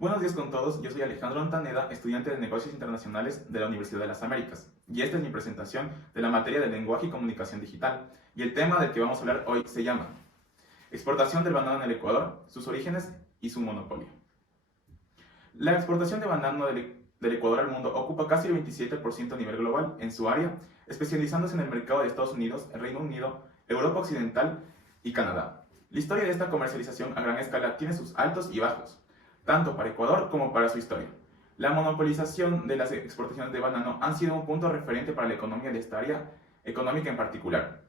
Buenos días con todos, yo soy Alejandro Montaneda, estudiante de Negocios Internacionales de la Universidad de las Américas, y esta es mi presentación de la materia de Lenguaje y Comunicación Digital, y el tema del que vamos a hablar hoy se llama Exportación del banano en el Ecuador, sus orígenes y su monopolio. La exportación de banano del Ecuador al mundo ocupa casi el 27% a nivel global en su área, especializándose en el mercado de Estados Unidos, el Reino Unido, Europa Occidental y Canadá. La historia de esta comercialización a gran escala tiene sus altos y bajos, tanto para Ecuador como para su historia. La monopolización de las exportaciones de banano han sido un punto referente para la economía de esta área económica en particular.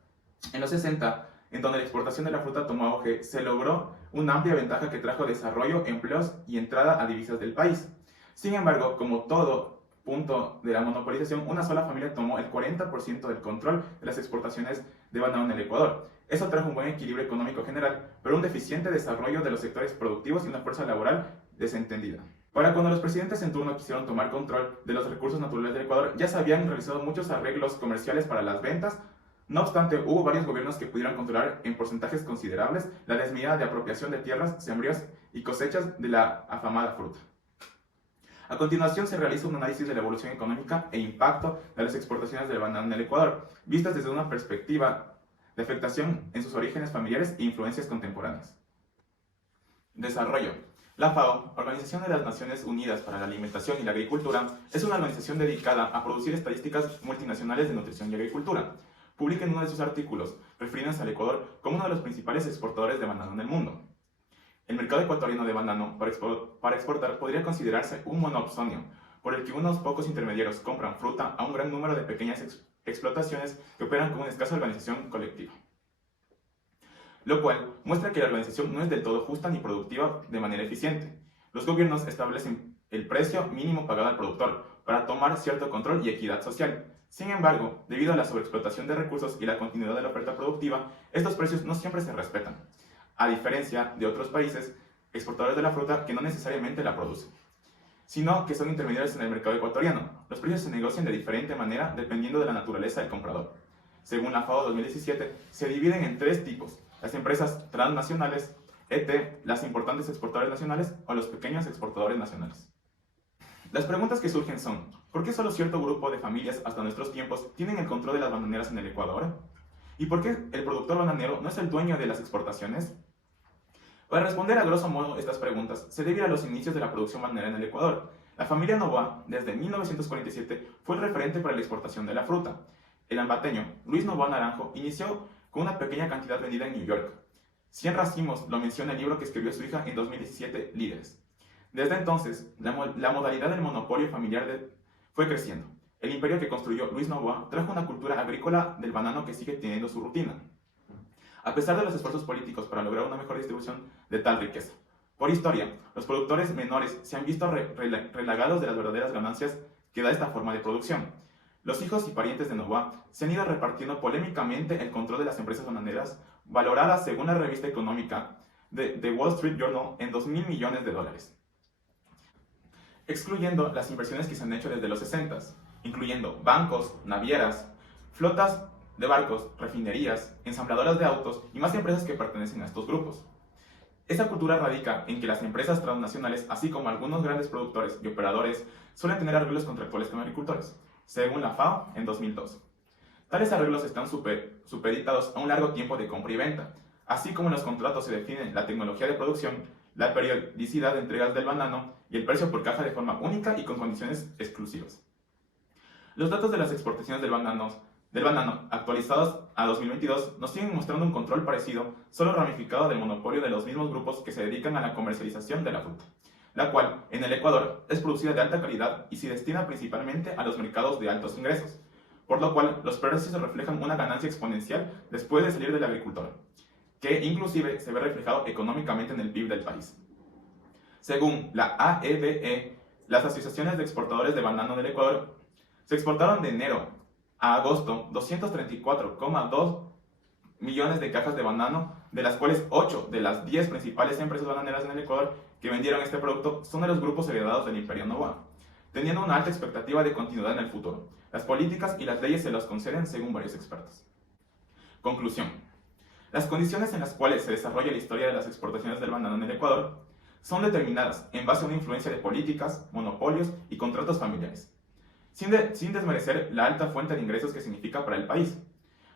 En los 60, en donde la exportación de la fruta tomó auge, se logró una amplia ventaja que trajo desarrollo, empleos y entrada a divisas del país. Sin embargo, como todo punto de la monopolización, una sola familia tomó el 40% del control de las exportaciones de banano en el Ecuador. Eso trajo un buen equilibrio económico general, pero un deficiente desarrollo de los sectores productivos y una fuerza laboral desentendida. Para cuando los presidentes en turno quisieron tomar control de los recursos naturales del Ecuador, ya se habían realizado muchos arreglos comerciales para las ventas. No obstante, hubo varios gobiernos que pudieron controlar en porcentajes considerables la desmedida de apropiación de tierras, sembríos y cosechas de la afamada fruta. A continuación se realiza un análisis de la evolución económica e impacto de las exportaciones del banano en el Ecuador, vistas desde una perspectiva de afectación en sus orígenes familiares e influencias contemporáneas. Desarrollo. La FAO, Organización de las Naciones Unidas para la Alimentación y la Agricultura, es una organización dedicada a producir estadísticas multinacionales de nutrición y agricultura. Publica en uno de sus artículos, refiriéndose al Ecuador como uno de los principales exportadores de banano en el mundo. El mercado ecuatoriano de banano para exportar podría considerarse un monopsonio, por el que unos pocos intermediarios compran fruta a un gran número de pequeñas explotaciones que operan con una escasa organización colectiva. Lo cual muestra que la organización no es del todo justa ni productiva de manera eficiente. Los gobiernos establecen el precio mínimo pagado al productor para tomar cierto control y equidad social. Sin embargo, debido a la sobreexplotación de recursos y la continuidad de la oferta productiva, estos precios no siempre se respetan, a diferencia de otros países exportadores de la fruta que no necesariamente la producen, sino que son intermediarios en el mercado ecuatoriano. Los precios se negocian de diferente manera dependiendo de la naturaleza del comprador. Según la FAO 2017, se dividen en tres tipos: las empresas transnacionales, las importantes exportadores nacionales o los pequeños exportadores nacionales. Las preguntas que surgen son: ¿por qué solo cierto grupo de familias hasta nuestros tiempos tienen el control de las bananeras en el Ecuador? ¿Y por qué el productor bananero no es el dueño de las exportaciones? Para responder a grosso modo estas preguntas, se debe a los inicios de la producción bananera en el Ecuador. La familia Noboa, desde 1947, fue el referente para la exportación de la fruta. El ambateño Luis Noboa Naranjo inició con una pequeña cantidad vendida en New York. 100 racimos lo menciona el libro que escribió su hija en 2017, Líderes. Desde entonces, la modalidad del monopolio familiar fue creciendo. El imperio que construyó Luis Noboa trajo una cultura agrícola del banano que sigue teniendo su rutina, a pesar de los esfuerzos políticos para lograr una mejor distribución de tal riqueza. Por historia, los productores menores se han visto relagados de las verdaderas ganancias que da esta forma de producción. Los hijos y parientes de Noboa se han ido repartiendo polémicamente el control de las empresas bananeras, valoradas según la revista económica The Wall Street Journal en $2.000 millones, excluyendo las inversiones que se han hecho desde los 60, incluyendo bancos, navieras, flotas de barcos, refinerías, ensambladoras de autos y más empresas que pertenecen a estos grupos. Esta cultura radica en que las empresas transnacionales, así como algunos grandes productores y operadores, suelen tener arreglos contractuales con agricultores, según la FAO en 2002. Tales arreglos están supeditados a un largo tiempo de compra y venta, así como en los contratos se definen la tecnología de producción, la periodicidad de entregas del banano y el precio por caja de forma única y con condiciones exclusivas. Los datos de las exportaciones del banano actualizados a 2022 nos siguen mostrando un control parecido, solo ramificado del monopolio de los mismos grupos que se dedican a la comercialización de la fruta, la cual en el Ecuador es producida de alta calidad y se destina principalmente a los mercados de altos ingresos, por lo cual los precios reflejan una ganancia exponencial después de salir del agricultor, que inclusive se ve reflejado económicamente en el PIB del país. Según la AEBE, las asociaciones de exportadores de banano del Ecuador se exportaron de enero a agosto 234,2 millones de cajas de banano, de las cuales 8 de las 10 principales empresas bananeras en el Ecuador que vendieron este producto son de los grupos heredados del Imperio Noboa, teniendo una alta expectativa de continuidad en el futuro. Las políticas y las leyes se los conceden según varios expertos. Conclusión. Las condiciones en las cuales se desarrolla la historia de las exportaciones del banano en el Ecuador son determinadas en base a una influencia de políticas, monopolios y contratos familiares, sin desmerecer la alta fuente de ingresos que significa para el país.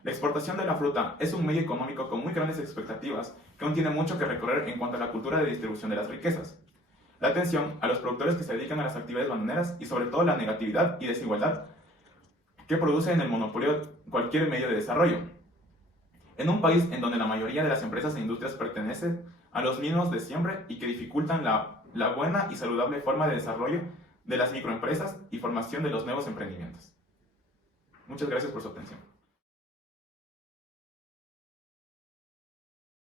La exportación de la fruta es un medio económico con muy grandes expectativas que aún tiene mucho que recorrer en cuanto a la cultura de distribución de las riquezas. La atención a los productores que se dedican a las actividades bananeras y sobre todo la negatividad y desigualdad que produce en el monopolio cualquier medio de desarrollo. En un país en donde la mayoría de las empresas e industrias pertenecen a los mismos de siempre y que dificultan la buena y saludable forma de desarrollo de las microempresas y formación de los nuevos emprendimientos. Muchas gracias por su atención.